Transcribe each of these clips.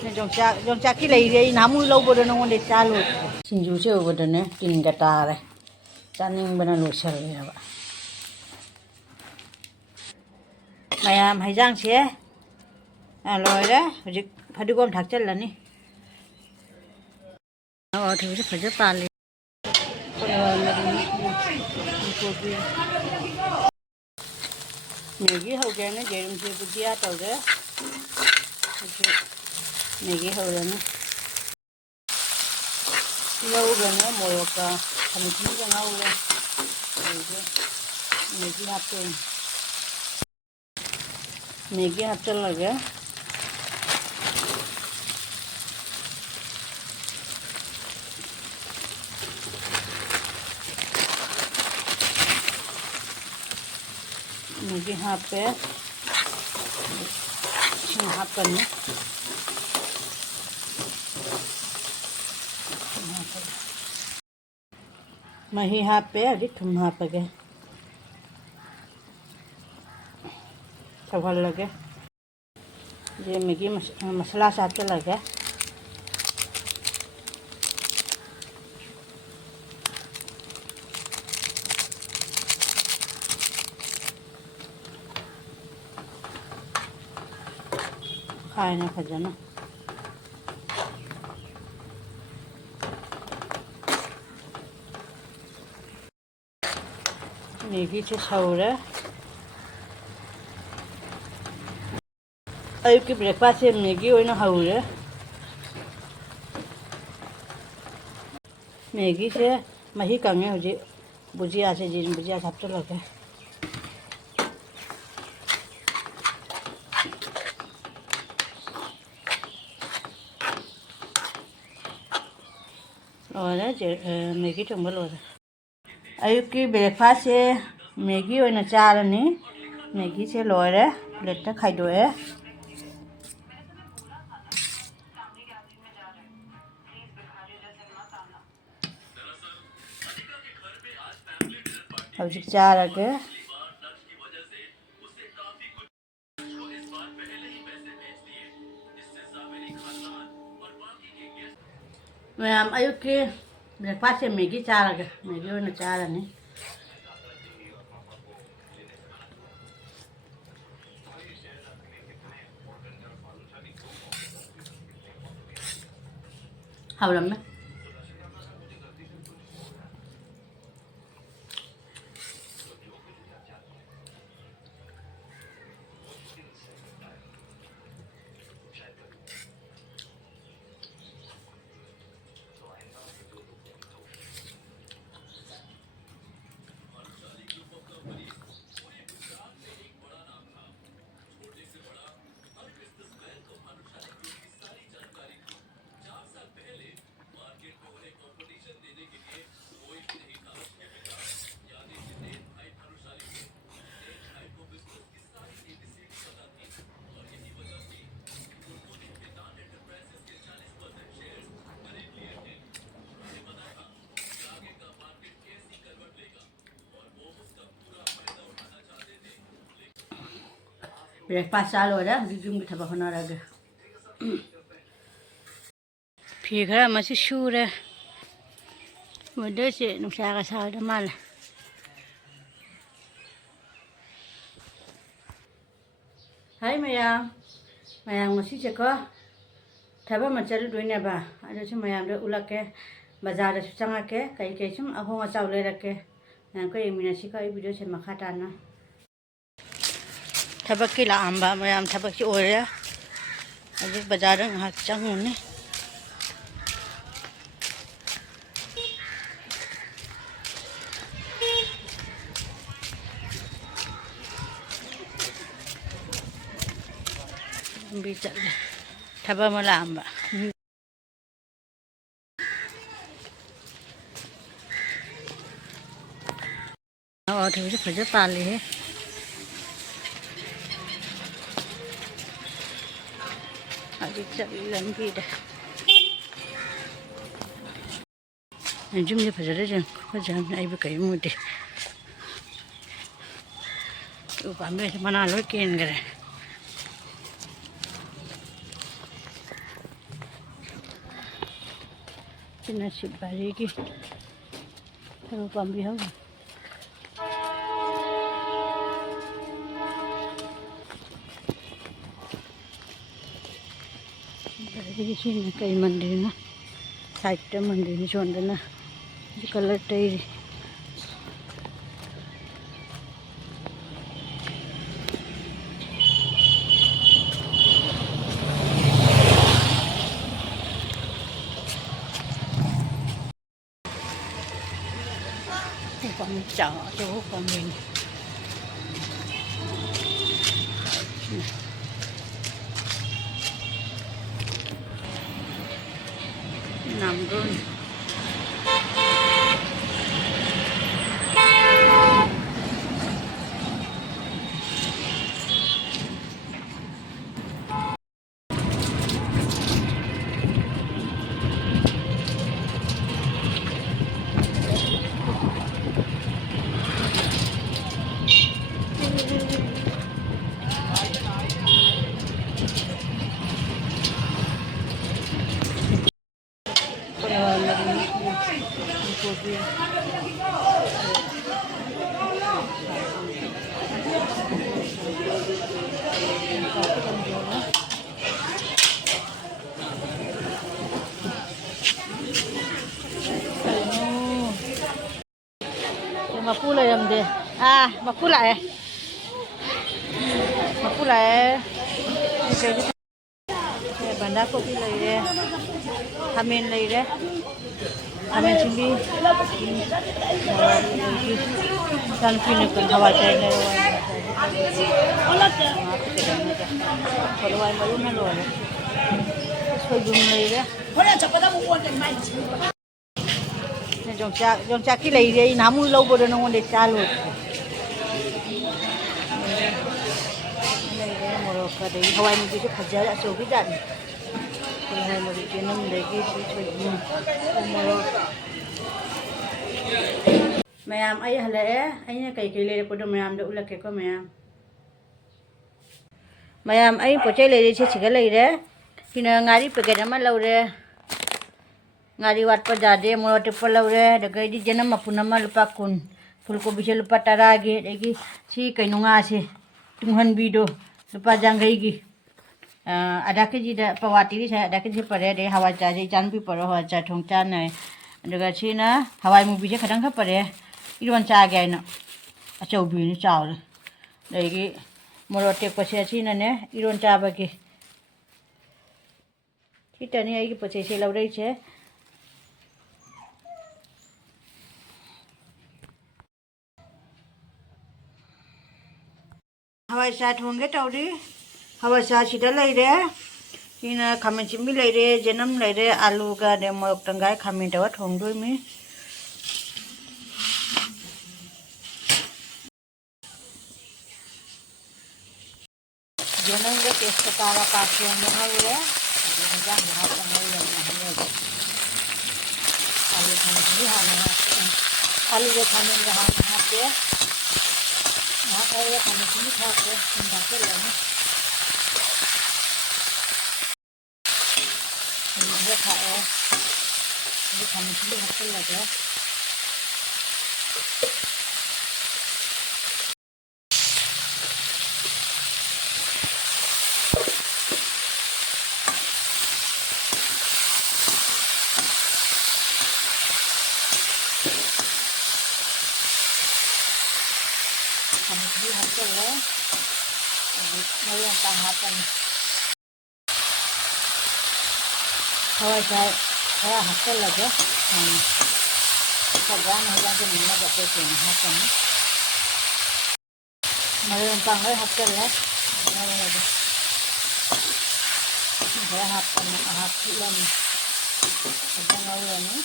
Jong chak ki lei dei namu lo bo no ngon de cha lo sinju se bo de ne tin ga ta re chaning bana lo sel ya ba mayam haijang che à rồi đó hujik fadigom thak chal lani thì sẽ phải rất tàn liền Maggi hậu cái nó dễ làm gì bữa tàu đó Maggi hậu là nó lâu rồi nó mồi cả thằng chí cái lâu rồi Maggi hấp trên Maggi hấp chân là cái Maggi hấp पे hấp करना मही हाथ पे अभी थुम हाथ पे के सब हल लगे ये मैगी मसाला साथ के लगे खाए ना खजाना मैगी से सौरे अयुकी ब्रेकफास्ट से मैगी होई ना हौरे मैगी से मही कंगे हुजी भुजिया से जिन भुजिया सब तो लगे और मैगी टंबल हो अयुकी ब्रेकफास्ट से मैगी होई ना चारनी मैगी से लोरे प्लेट खाई दो है अब चार आगे मैं अयुक के ब्रेकफास्ट से मैगी चार आगे मैगी होना चार नहीं हावड़ा में ब्रेकफास्ट चालू हो रहा है जुम की थपा होना रहा फिर खरा मसी शूर है मुझे से नुकसान का साथ माल हाय मैम मसी से को थपा मचल दोने बा अरे से मैम दे उलक के बाजार से चंगा के कई कई सुम अहोंगा चावले रखे को एमिना सी का वीडियो से मखा ताना थबक की लांबा मैम थबक की ओर है अभी बाजार में चंगुने भी चल थबा में लांबा और तो फिर पाले है अभी चल लंबी है जुम ने फजरे जन फजर आई भी कहीं मुझे तो काम में मना लो केन करे सिपाही की थरो पाम्बी हो कई मंदिर ना साइड मंदिर चोंदना colour टैरी con chợ chỗ con mình nằm luôn Mapula yam de mapula banda kopi lai re hamen lai re hamen chimbi san pine kan hawa chai ne kolwai maru na lo re soi dum lai re dòng cha cái này đây nắm lâu bữa nó ngon để cha luôn cái đấy Hawaii mình chỉ phải giá số cái đạn còn hai mà cái năm đấy cái chuyện mày am ai hả lẽ anh cái lấy cái đồ mày am được là cái có mày am ai bỏ chạy lấy đi chỉ cái lấy đấy khi nào ngài đi phải cái mà lâu đấy ngari wat pa jade mo tipalaw re dagay di janam mapunama lupa kun fulgobi se lupa tarage dagi si kainunga se tunghan bido lupa janggai gi ada ke ji da pawati ri sa ada ke ji pare de hawa cha ji chan pi paro hawa cha thong cha nai daga chi na hawai mu bi se khadang kha pare iron cha ge na achau bi ni chaw le dagi moro te ko se chi na ne iron cha ba ge chi ta ni ai ki pache se law rai che hawai sa thong ge taw ri hawai sa si da lai re ina khamen chimbi lai re janam lai re alu ga de morok tangai khamen dawa thong doi mi janam ga test tawa ka chen ne hai re jang ha ta mai le na hai alu khamen chimbi ha na alu ga khamen ga ha na pe Nah, saya kami sini pakai sembako lagi. Ini dia pakai. Ini kami sini pakai lagi. Kami sini hasil lah, mau yang tahapan. Hawai saya hasil lagi, sekarang hanya tu mana dapat ni hasil. Mau yang tanggai hasil lah, saya hasil lagi. Sekarang mau yang ni.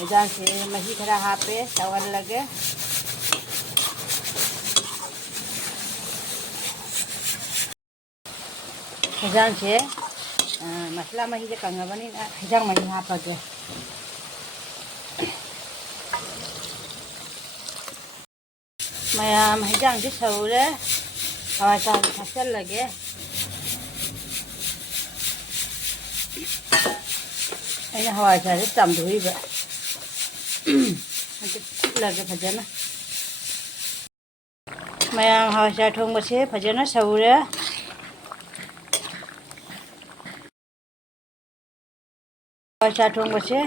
जान से मही खरा हापे चावल लगे जान से मसला मही जे कंगा बनी जंग मही हाप के मैं मही जंग जे सौरे हवा चा फसल लगे ꯑꯩꯅ ꯍꯋꯥꯏꯊꯔꯥꯛꯁꯦ ꯆꯥꯝꯊꯣꯛꯏꯕ ꯑꯗꯨ ꯐꯨꯠꯂꯒ ꯐꯖꯅ ꯃꯌꯥꯝ ꯍꯋꯥꯏꯊꯔꯥꯛ ꯊꯣꯡꯕꯁꯦ ꯐꯖꯅ ꯁꯧꯔꯦ hawaijar thongbase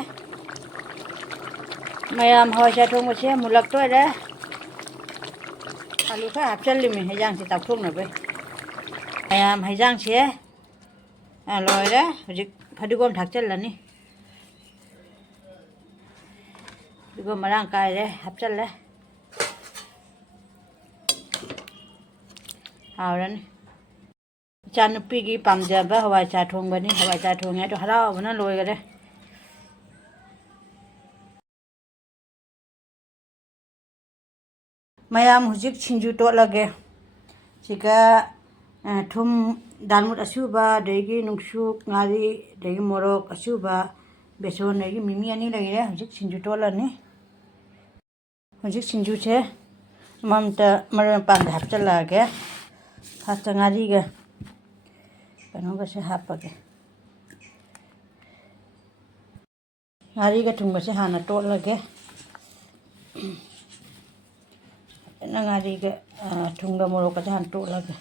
mayam hawaijar thongbase mulak toire alu kha hapchalimi hejang se tawthoknabe mayam hejang se loire hojik phadigom thakchalani digo marang kaire hapchalle hawrani ꯏꯆꯥꯅꯨꯄꯤꯒꯤ ꯄꯥꯝꯖꯕ ꯍꯋꯥꯏꯊꯔꯥꯛ ꯊꯣꯡꯕꯅꯤ ꯍꯋꯥꯏꯊꯔꯥꯛ ꯊꯣꯡꯉꯦ ꯑꯗꯣ ꯍꯔꯥꯎꯕꯅ ꯂꯣꯏꯒꯔꯦ ꯃꯌꯥꯝ ꯍꯧꯖꯤꯛ ꯁꯤꯡꯖꯨ ꯇꯣꯠꯂꯒꯦ ꯁꯤꯒ ꯊꯨꯝ ꯗꯥꯜꯃꯨꯠ ꯑꯁꯨꯕ ꯑꯗꯒꯤ ꯅꯨꯡꯁꯨꯛ ꯉꯥꯔꯤ ꯑꯗꯒꯤ ꯃꯣꯔꯣꯛ ꯑꯁꯨꯕ ꯕꯦꯁꯣꯟ ꯑꯗꯒꯤ ꯃꯤꯃꯤ ꯑꯅꯤ ꯂꯩꯔꯦ ꯍꯧꯖꯤꯛ ꯁꯤꯡꯖꯨ ꯇꯣꯠꯂꯅꯤ ꯍꯧꯖꯤꯛ ꯁꯤꯡꯖꯨꯁꯦ ꯑꯃꯃꯝꯇ ꯃꯔꯣꯏ ꯃꯄꯥꯡꯗ ꯍꯥꯞꯆꯜꯂꯛꯑꯒꯦ ꯐꯥꯔꯁꯇ ꯉꯥꯔꯤꯒ ꯀꯩꯅꯣꯒꯁꯦ ꯍꯥꯞꯄꯒꯦ ꯉꯥꯔꯤꯒ ꯊꯨꯝꯒꯁꯦ ꯍꯥꯟꯅ ꯇꯣꯠꯂꯒꯦ ꯐꯖꯅ ꯉꯥꯔꯤꯒ ꯊꯨꯝꯒ ꯃꯣꯔꯣꯛꯀꯁꯦ ꯍꯥꯟꯅ ꯇꯣꯠꯂꯒꯦ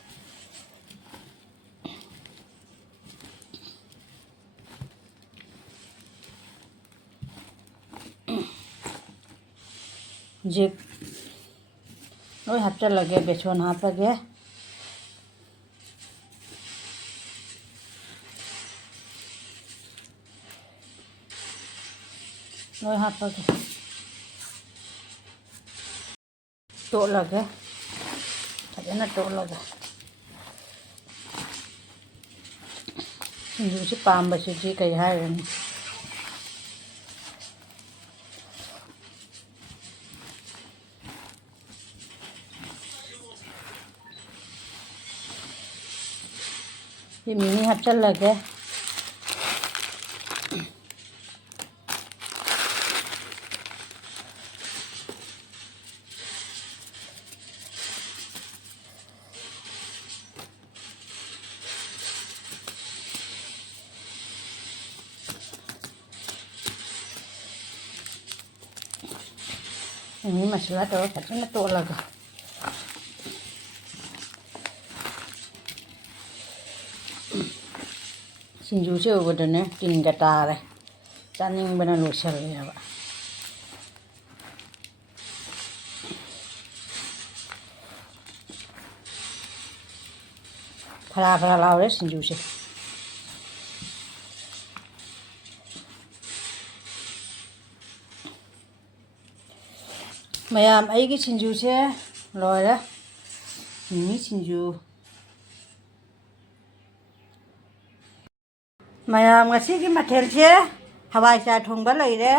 ꯍꯧꯖꯤꯛ ꯂꯣꯏ ꯍꯥꯞꯆꯜꯂꯒꯦ ꯕꯦꯁꯣꯟ ꯍꯥꯞꯄꯒꯦ lôi hạt vào trộn là cái phải đến là trộn là cái dù chỉ pàm mà chỉ cày hai rồi thì mình hạt chân là cái ini masalah tuh katanya tuh lagi sinju sih udah nih tinggal tarik caning bener lusel ya pak para laure sinju sih mayam aigi sinju se loira mimi sinju mayam ngasi ki mathel se hawaijar thongba leire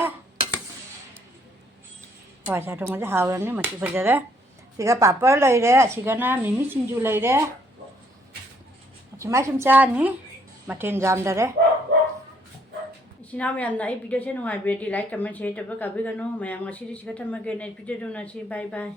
hawaijar thongba se hawrani machi fajare siga papar leire sigana mimi sinju leire chimai chimchani mathel jamdare Sinam yang naik video saya nungai beri like comment share coba kabi kanu mayang masih di sekitar maganet video donasi bye bye.